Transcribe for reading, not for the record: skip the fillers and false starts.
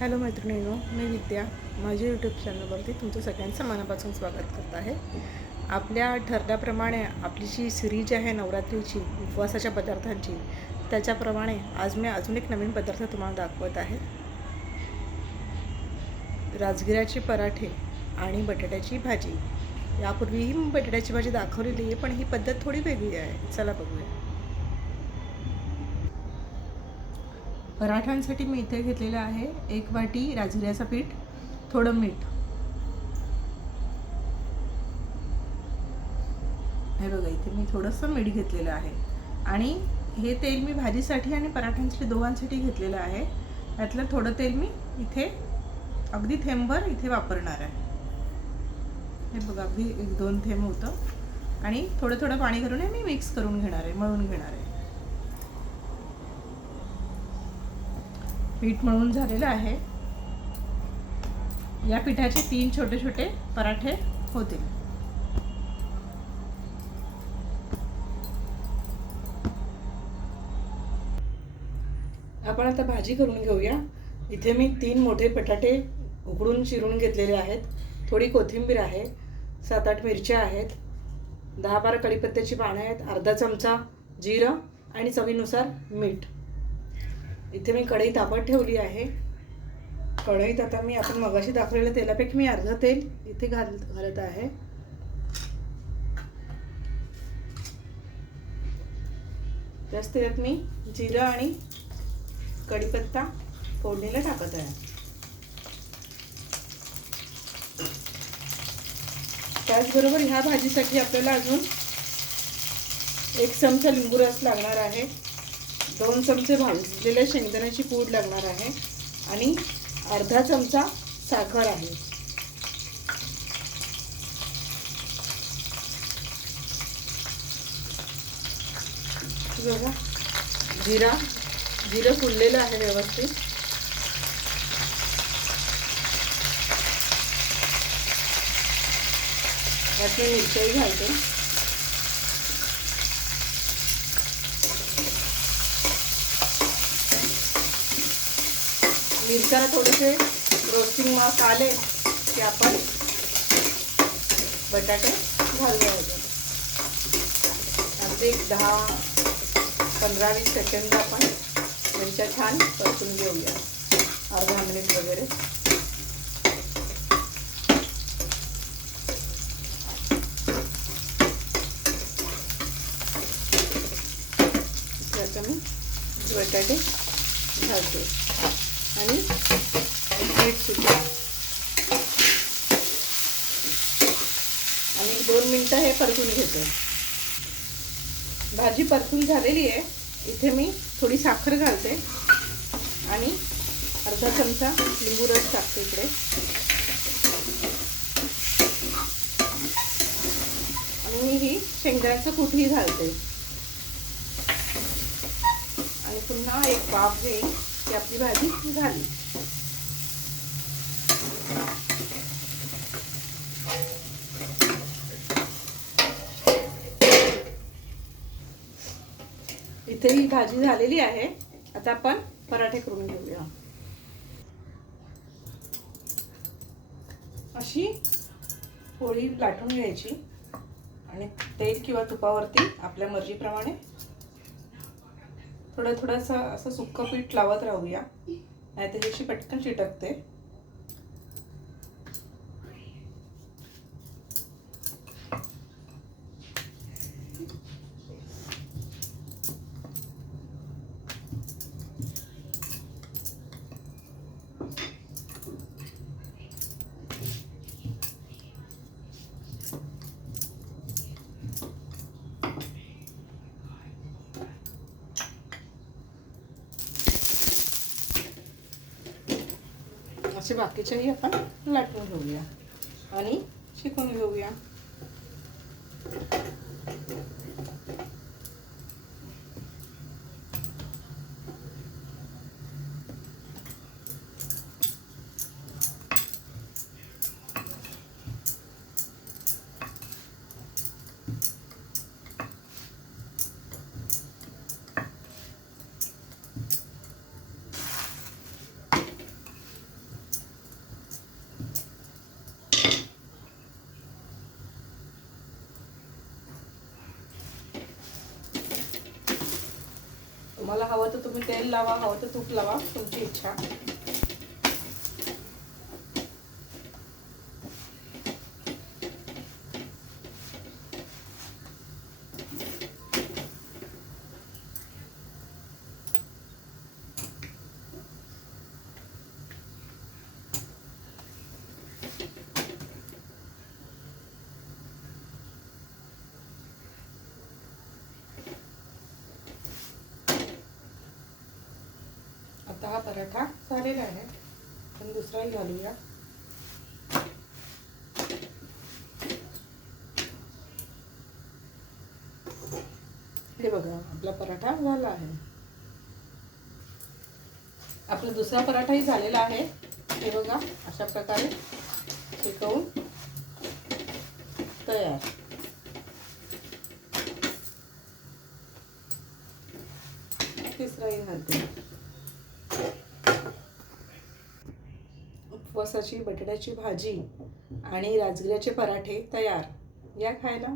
Hello मैत्रिणींनो, मी विद्या माझ्या YouTube चॅनलवरती तुमचं सगळ्यांचं मनापासून स्वागत करत आहे. आपल्या ठरल्याप्रमाणे आपली जी सिरीज आहे नवरात्रीची उपवासाच्या पदार्थांची, त्याच्याप्रमाणे आज मी अजून एक नवीन पदार्थ तुम्हाला दाखवत आहे. राजगिऱ्याचे पराठे आणि बटाट्याची भाजी. यापूर्वीही मी बटाट्याची भाजी दाखवलेली आहे, पण ही पद्धत थोडी वेगळी आहे. चला बघूया. पराठ्यांसाठी मी इथे घेतलेलं आहे 1 वाटी राजगिऱ्याचं पीठ, थोडं मीठ. हे बघा, इथे मी थोडंसं मीठ घेतलेलं आहे आणि हे तेल मी भाजीसाठी आणि पराठ्यांसाठी दोघांसाठी घेतलेलं आहे. यातलं थोडं तेल मी इथे अगदी थेंबभर इथे वापरणार आहे. हे बघा, अगदी 1-2 थेंब होतं आणि थोडं थोडं पाणी घालून मी मिक्स करून घेणार आहे, मळून घेणार आहे. पीठ मळून झालेलं आहे. या पिठाचे 3 छोटे छोटे पराठे होतील. आपण आता भाजी करून घेऊया. इथे मी 3 मोठे बटाटे उकडून चिरून घेतलेले आहेत. थोडी कोथिंबीर आहे, 7-8 मिरच्या आहेत, 10-12 कढीपत्त्याची पानं आहेत, अर्धा चमचा जिरं आणि चवीनुसार मीठ. इथे मी कढई तापत ठेवली आहे. कढईत आता मी आपण मगाशी दाखवलेल्या तेलापैकी मी अर्ध तेल इथे घालत आहे. त्याच तेलात मी जिरं आणि कढीपत्ता फोडणीला टाकत आहे. त्याचबरोबर ह्या भाजीसाठी आपल्याला अजून 1 चमचा लिंबू रस लागणार आहे, 2 चमचे भाजलेल्या शेंगदाण्याची पूड लागणार आहे आणि अर्धा चमचा साखर आहे. बघा, जिरं फुललेलं आहे व्यवस्थित. यात मी मिरच्याही घालते. मिरच्याला थोडेसे रोस्टिंग मार्क आले की आपण बटाटे घालूया. अगदी 10-15-20 सेकंद आपण मिरच्या छान परतून घेऊया, अर्धा मिनिट वगैरे. आता मी बटाटे घालते आणि मीठ सुद्धा आणि 2 मिनिटं हे परतून घेते. भाजी परतून झालेली आहे. इथे मी थोडी साखर घालते आणि अर्धा चमचा लिंबू रस टाकते इकडे. आणि मी ही शेंगदाण्याचं कूटही घालते आणि पुन्हा एक वाफ घेईन की आपली भाजी झाली. इथे ही भाजी झालेली आहे. आता आपण पराठे करून घेऊया. अशी पोळी लाटून घ्यायची आणि तेल किंवा तुपावरती आपल्या मर्जीप्रमाणे थोडंसं असं सुक्कं पीठ लावत राहूया, नाहीतर ह्याची पटकन चिटकते. असे बाकीच्याही आपण लाटून घेऊया आणि शिकून घेऊया. तुम्हाला हवं तर तुम्ही तेल लावा, हवं तर तूप लावा, तुमची इच्छा. आता हा पराठा झालेला आहे. आपण दुसराही घालूया. हे बघा, आपला पराठा झाला आहे. आपला दुसरा पराठाही झालेला आहे. हे बघा, अशा प्रकारे शेकवून तयार. तिसराही घालते. उपवासाची बटाट्याची भाजी आणि राजगिऱ्याचे पराठे तयार. या खायला.